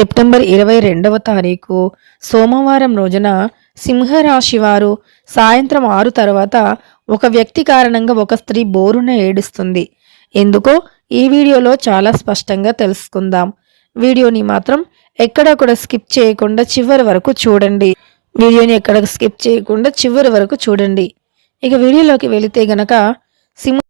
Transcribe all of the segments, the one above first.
September ఇరవై రెండవ తారీఖు సోమవారం రోజున సింహరాశి వారు సాయంత్రం ఆరు తర్వాత ఒక వ్యక్తి కారణంగా ఒక స్త్రీ బోరున ఏడుస్తుంది. ఎందుకో ఈ వీడియోలో చాలా స్పష్టంగా తెలుసుకుందాం. వీడియోని మాత్రం ఎక్కడా కూడా స్కిప్ చేయకుండా చివరి వరకు చూడండి. వీడియోని ఎక్కడ స్కిప్ చేయకుండా చివరి వరకు చూడండి. ఇక వీడియోలోకి వెళితే గనక సింహ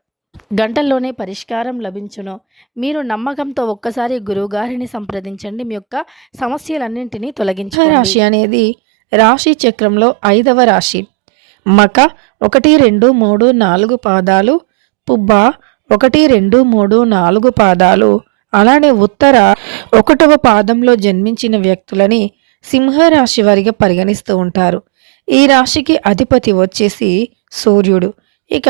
గంటల్లోనే పరిష్కారం లభించును. మీరు నమ్మకంతో ఒక్కసారి గురువుగారిని సంప్రదించండి. మీ యొక్క సమస్యలన్నింటినీ తొలగించు రాశి అనేది రాశి చక్రంలో ఐదవ రాశి. మక ఒకటి రెండు మూడు నాలుగు పాదాలు. పుబ్బ ఒకటి రెండు మూడు నాలుగు పాదాలు. అలానే ఉత్తర ఒకటవ పాదంలో జన్మించిన వ్యక్తులని సింహరాశి వారిగా పరిగణిస్తూ ఉంటారు. ఈ రాశికి అధిపతి వచ్చేసి సూర్యుడు. ఇక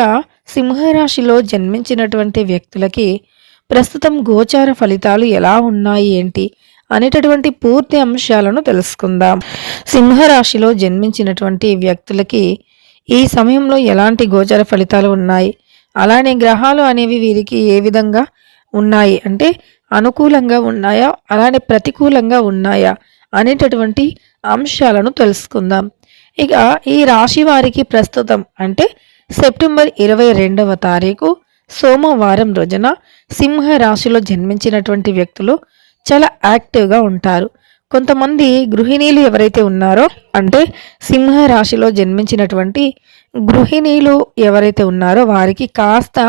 సింహరాశిలో జన్మించినటువంటి వ్యక్తులకి ప్రస్తుతం గోచార ఫలితాలు ఎలా ఉన్నాయి ఏంటి అనేటటువంటి పూర్తి అంశాలను తెలుసుకుందాం. సింహరాశిలో జన్మించినటువంటి వ్యక్తులకి ఈ సమయంలో ఎలాంటి గోచర ఫలితాలు ఉన్నాయి? అలానే గ్రహాలు అనేవి వీరికి ఏ విధంగా ఉన్నాయి? అంటే అనుకూలంగా ఉన్నాయా? అలానే ప్రతికూలంగా ఉన్నాయా? అనేటటువంటి అంశాలను తెలుసుకుందాం. ఇక ఈ రాశి వారికి ప్రస్తుతం అంటే సెప్టెంబర్ ఇరవై రెండవ తారీఖు సోమవారం రోజున సింహ రాశిలో జన్మించినటువంటి వ్యక్తులు చాలా యాక్టివ్గా ఉంటారు. కొంతమంది గృహిణీలు ఎవరైతే ఉన్నారో అంటే సింహ రాశిలో జన్మించినటువంటి గృహిణీలు ఎవరైతే ఉన్నారో వారికి కాస్త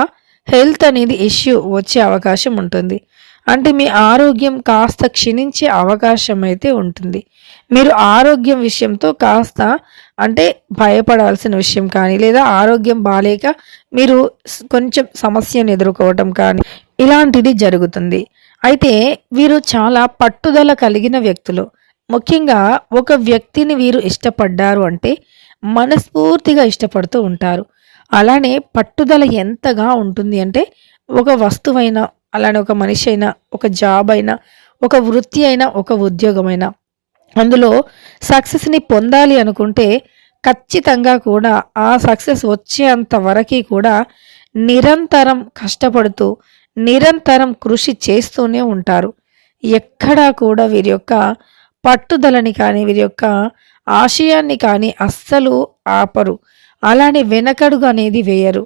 హెల్త్ అనేది ఇష్యూ వచ్చే అవకాశం ఉంటుంది. అంటే మీ ఆరోగ్యం కాస్త క్షీణించే అవకాశం అయితే ఉంటుంది. మీరు ఆరోగ్యం విషయంతో కాస్త అంటే భయపడాల్సిన విషయం కానీ లేదా ఆరోగ్యం బాగాలేక మీరు కొంచెం సమస్యను ఎదుర్కోవటం కానీ ఇలాంటిది జరుగుతుంది. అయితే వీరు చాలా పట్టుదల కలిగిన వ్యక్తులు. ముఖ్యంగా ఒక వ్యక్తిని వీరు ఇష్టపడ్డారు అంటే మనస్ఫూర్తిగా ఇష్టపడుతూ ఉంటారు. అలానే పట్టుదల ఎంతగా ఉంటుంది అంటే ఒక వస్తువైనా అలానే ఒక మనిషి అయినా ఒక జాబ్ అయినా ఒక వృత్తి అయినా ఒక ఉద్యోగమైనా అందులో సక్సెస్ని పొందాలి అనుకుంటే ఖచ్చితంగా కూడా ఆ సక్సెస్ వచ్చేంత వరకు కూడా నిరంతరం కష్టపడుతూ నిరంతరం కృషి చేస్తూనే ఉంటారు. ఎక్కడా కూడా వీరి యొక్క పట్టుదలని కానీ వీరి యొక్క ఆశయాన్ని కానీ అస్సలు ఆపరు. అలానే వెనకడుగు అనేది వేయరు.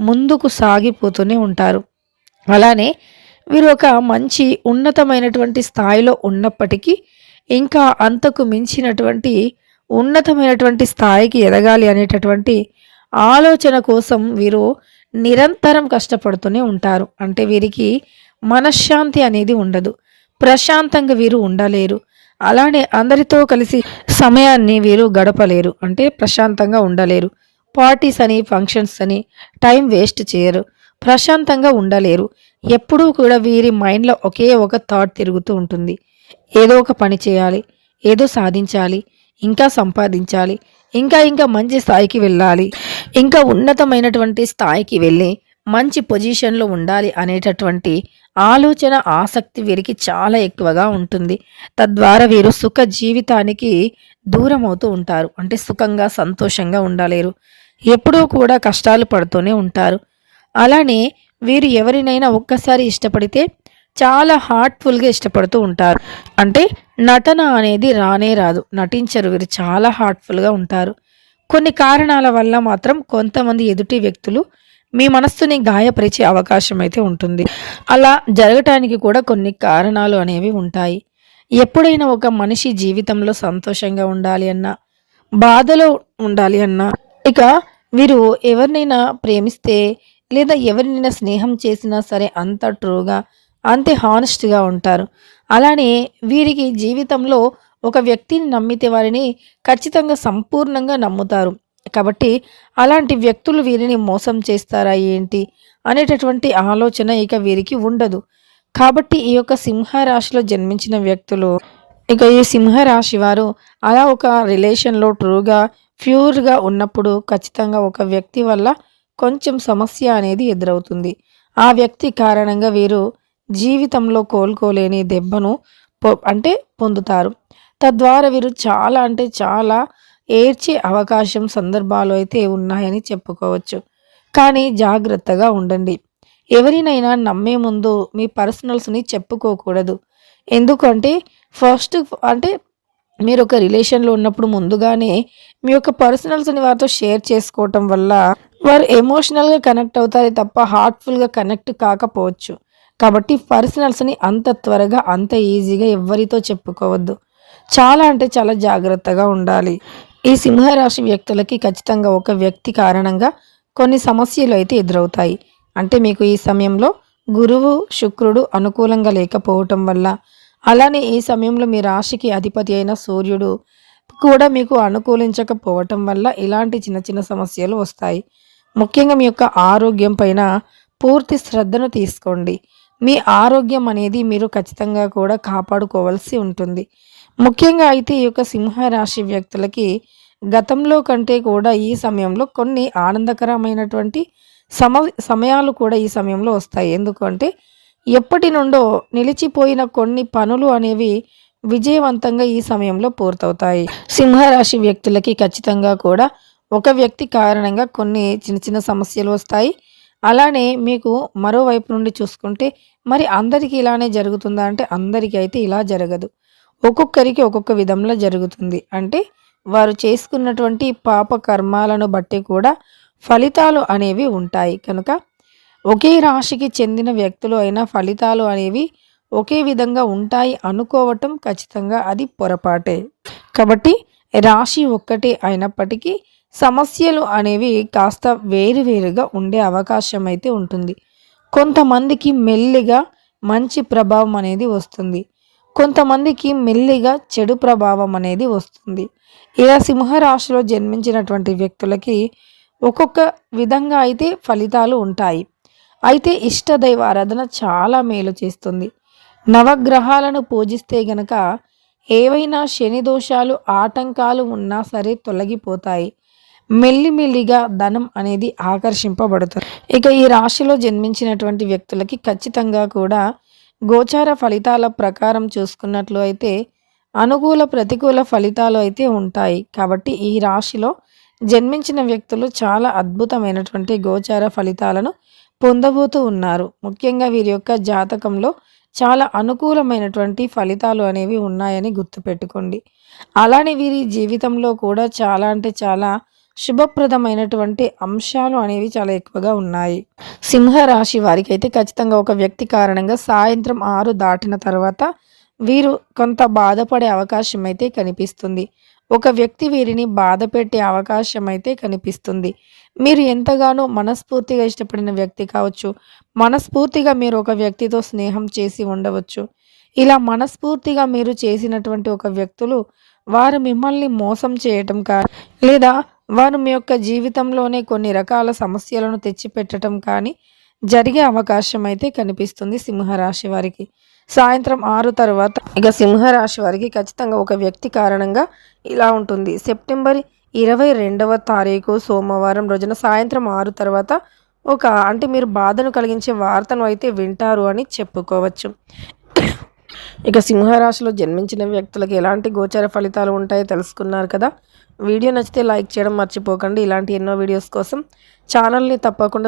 ముందుకు సాగిపోతూనే ఉంటారు. అలానే వీరు ఒక మంచి ఉన్నతమైనటువంటి స్థాయిలో ఉన్నప్పటికీ ఇంకా అంతకు మించినటువంటి ఉన్నతమైనటువంటి స్థాయికి ఎదగాలి అనేటటువంటి ఆలోచన కోసం వీరు నిరంతరం కష్టపడుతూనే ఉంటారు. అంటే వీరికి మనశ్శాంతి అనేది ఉండదు. ప్రశాంతంగా వీరు ఉండలేరు. అలానే అందరితో కలిసి సమయాన్ని వీరు గడపలేరు. అంటే ప్రశాంతంగా ఉండలేరు. పార్టీస్ అని ఫంక్షన్స్ అని టైం వేస్ట్ చేయరు. ప్రశాంతంగా ఉండలేరు. ఎప్పుడూ కూడా వీరి మైండ్లో ఒకే ఒక థాట్ తిరుగుతూ ఉంటుంది. ఏదో ఒక పని చేయాలి ఏదో సాధించాలి ఇంకా సంపాదించాలి ఇంకా ఇంకా మంచి స్థాయికి వెళ్ళాలి ఇంకా ఉన్నతమైనటువంటి స్థాయికి వెళ్ళి మంచి పొజిషన్లో ఉండాలి అనేటటువంటి ఆలోచన ఆసక్తి వీరికి చాలా ఎక్కువగా ఉంటుంది. తద్వారా వీరు సుఖ జీవితానికి దూరం అవుతూ ఉంటారు. అంటే సుఖంగా సంతోషంగా ఉండలేరు. ఎప్పుడూ కూడా కష్టాలు పడుతూనే ఉంటారు. అలానే వీరు ఎవరినైనా ఒక్కసారి ఇష్టపడితే చాలా హార్ట్ఫుల్గా ఇష్టపడుతూ ఉంటారు. అంటే నటన అనేది రానే రాదు. నటించరు వీరు. చాలా హార్ట్ఫుల్గా ఉంటారు. కొన్ని కారణాల వల్ల మాత్రం కొంతమంది ఎదుటి వ్యక్తులు మీ మనస్సుని గాయపరిచే అవకాశం అయితే ఉంటుంది. అలా జరగటానికి కూడా కొన్ని కారణాలు అనేవి ఉంటాయి. ఎప్పుడైనా ఒక మనిషి జీవితంలో సంతోషంగా ఉండాలి అన్నా బాధలో ఉండాలి అన్నా ఇక వీరు ఎవరినైనా ప్రేమిస్తే లేదా ఎవరినైనా స్నేహం చేసినా సరే అంత ట్రూగా అంతే హానెస్ట్గా ఉంటారు. అలానే వీరికి జీవితంలో ఒక వ్యక్తిని నమ్మితే వారిని ఖచ్చితంగా సంపూర్ణంగా నమ్ముతారు. కాబట్టి అలాంటి వ్యక్తులు వీరిని మోసం చేస్తారా ఏంటి అనేటటువంటి ఆలోచన ఇక వీరికి ఉండదు. కాబట్టి ఈ యొక్క సింహరాశిలో జన్మించిన వ్యక్తులు ఇక ఈ సింహరాశి వారు అలా ఒక రిలేషన్‌లో ట్రూగా, ప్యూర్‌గా ఉన్నప్పుడు ఖచ్చితంగా ఒక వ్యక్తి వల్ల కొంచెం సమస్య అనేది ఎదురవుతుంది. ఆ వ్యక్తి కారణంగా వీరు జీవితంలో కోలుకోలేని దెబ్బను పొ అంటే పొందుతారు. తద్వారా వీరు చాలా అంటే చాలా ఏడ్చే అవకాశం సందర్భాలు అయితే ఉన్నాయని చెప్పుకోవచ్చు. కానీ జాగ్రత్తగా ఉండండి. ఎవరినైనా నమ్మే ముందు మీ పర్సనల్స్‌ని చెప్పుకోకూడదు. ఎందుకంటే ఫస్ట్ అంటే మీరొక రిలేషన్‌లో ఉన్నప్పుడు ముందుగానే మీ యొక్క పర్సనల్స్‌ని వారితో షేర్ చేసుకోవటం వల్ల వారు ఎమోషనల్‌గా కనెక్ట్ అవుతారే తప్ప హార్ట్‌ఫుల్‌గా కనెక్ట్ కాకపోవచ్చు. కాబట్టి పర్సనల్స్‌ని అంత త్వరగా, అంత ఈజీగా ఎవ్వరితో చెప్పుకోవద్దు. చాలా అంటే చాలా జాగ్రత్తగా ఉండాలి. ఈ సింహరాశి వ్యక్తులకి ఖచ్చితంగా ఒక వ్యక్తి కారణంగా కొన్ని సమస్యలు అయితే ఎదురవుతాయి. అంటే మీకు ఈ సమయంలో గురువు, శుక్రుడు అనుకూలంగా లేకపోవటం వల్ల, అలానే ఈ సమయంలో మీ రాశికి అధిపతి అయిన సూర్యుడు కూడా మీకు అనుకూలించకపోవటం వల్ల ఇలాంటి చిన్న చిన్న సమస్యలు వస్తాయి. ముఖ్యంగా మీ యొక్క ఆరోగ్యం పైన పూర్తి శ్రద్ధను తీసుకోండి. మీ ఆరోగ్యం అనేది మీరు ఖచ్చితంగా కూడా కాపాడుకోవాల్సి ఉంటుంది. ముఖ్యంగా అయితే ఈ యొక్క సింహరాశి వ్యక్తులకి గతంలో కంటే కూడా ఈ సమయంలో కొన్ని ఆనందకరమైనటువంటి సమ సమయాలు కూడా ఈ సమయంలో వస్తాయి. ఎందుకంటే ఎప్పటి నుండో నిలిచిపోయిన కొన్ని పనులు అనేవి విజయవంతంగా ఈ సమయంలో పూర్తవుతాయి. సింహరాశి వ్యక్తులకి ఖచ్చితంగా కూడా ఒక వ్యక్తి కారణంగా కొన్ని చిన్న చిన్న సమస్యలు వస్తాయి. అలానే మీకు మరోవైపు నుండి చూసుకుంటే మరి అందరికీ ఇలానే జరుగుతుందా అంటే అందరికీ అయితే ఇలా జరగదు. ఒక్కొక్కరికి ఒక్కొక్క విధంలో జరుగుతుంది. అంటే వారు చేసుకున్నటువంటి పాప కర్మాలను బట్టి కూడా ఫలితాలు అనేవి ఉంటాయి. కనుక ఒకే రాశికి చెందిన వ్యక్తులు అయినా ఫలితాలు అనేవి ఒకే విధంగా ఉంటాయి అనుకోవటం ఖచ్చితంగా అది పొరపాటే. కాబట్టి రాశి ఒక్కటే అయినప్పటికీ సమస్యలు అనేవి కాస్త వేరు వేరుగా ఉండే అవకాశం అయితే ఉంటుంది. కొంతమందికి మెల్లిగా మంచి ప్రభావం అనేది వస్తుంది. కొంతమందికి మెల్లిగా చెడు ప్రభావం అనేది వస్తుంది. ఇలా సింహరాశిలో జన్మించినటువంటి వ్యక్తులకి ఒక్కొక్క విధంగా అయితే ఫలితాలు ఉంటాయి. అయితే ఇష్ట దైవ ఆరాధన చాలా మేలు చేస్తుంది. నవగ్రహాలను పూజిస్తే గనక ఏవైనా శని దోషాలు, ఆటంకాలు ఉన్నా సరే తొలగిపోతాయి. మెల్లిమెల్లిగా ధనం అనేది ఆకర్షింపబడుతుంది. ఇక ఈ రాశిలో జన్మించినటువంటి వ్యక్తులకి ఖచ్చితంగా కూడా గోచార ఫలితాల ప్రకారం చూసుకున్నట్లు అయితే అనుకూల, ప్రతికూల ఫలితాలు అయితే ఉంటాయి. కాబట్టి ఈ రాశిలో జన్మించిన వ్యక్తులు చాలా అద్భుతమైనటువంటి గోచార ఫలితాలను పొందబోతూ ఉన్నారు. ముఖ్యంగా వీరి యొక్క జాతకంలో చాలా అనుకూలమైనటువంటి ఫలితాలు అనేవి ఉన్నాయని గుర్తుపెట్టుకోండి. అలానే వీరి జీవితంలో కూడా చాలా అంటే చాలా శుభప్రదమైనటువంటి అంశాలు అనేవి చాలా ఎక్కువగా ఉన్నాయి. సింహరాశి వారికైతే ఖచ్చితంగా ఒక వ్యక్తి కారణంగా సాయంత్రం ఆరు దాటిన తర్వాత వీరు కొంత బాధపడే అవకాశం అయితే కనిపిస్తుంది. ఒక వ్యక్తి వీరిని బాధపెట్టే అవకాశం అయితే కనిపిస్తుంది. మీరు ఎంతగానో మనస్ఫూర్తిగా ఇష్టపడిన వ్యక్తి కావచ్చు. మనస్ఫూర్తిగా మీరు ఒక వ్యక్తితో స్నేహం చేసి ఉండవచ్చు. ఇలా మనస్ఫూర్తిగా మీరు చేసినటువంటి ఒక వ్యక్తులు వారు మిమ్మల్ని మోసం చేయటం కా లేదా వారు మీ యొక్క జీవితంలోనే కొన్ని రకాల సమస్యలను తెచ్చిపెట్టటం కానీ జరిగే అవకాశం అయితే కనిపిస్తుంది సింహరాశి వారికి. సాయంత్రం ఆరు తర్వాత ఇక సింహరాశి వారికి ఖచ్చితంగా ఒక వ్యక్తి కారణంగా ఇలా ఉంటుంది. సెప్టెంబర్ 22వ తారీఖు సోమవారం రోజున సాయంత్రం ఆరు తర్వాత ఒక అంటే మీరు బాధను కలిగించే వార్తను అయితే వింటారు అని చెప్పుకోవచ్చు. ఇక సింహరాశిలో జన్మించిన వ్యక్తులకి ఎలాంటి గోచర ఫలితాలు ఉంటాయో తెలుసుకున్నారు కదా! వీడియో నచ్చితే లైక్ చేయడం మర్చిపోకండి. ఇలాంటి ఎన్నో వీడియోస్ కోసం ఛానల్‌ని తప్పకుండా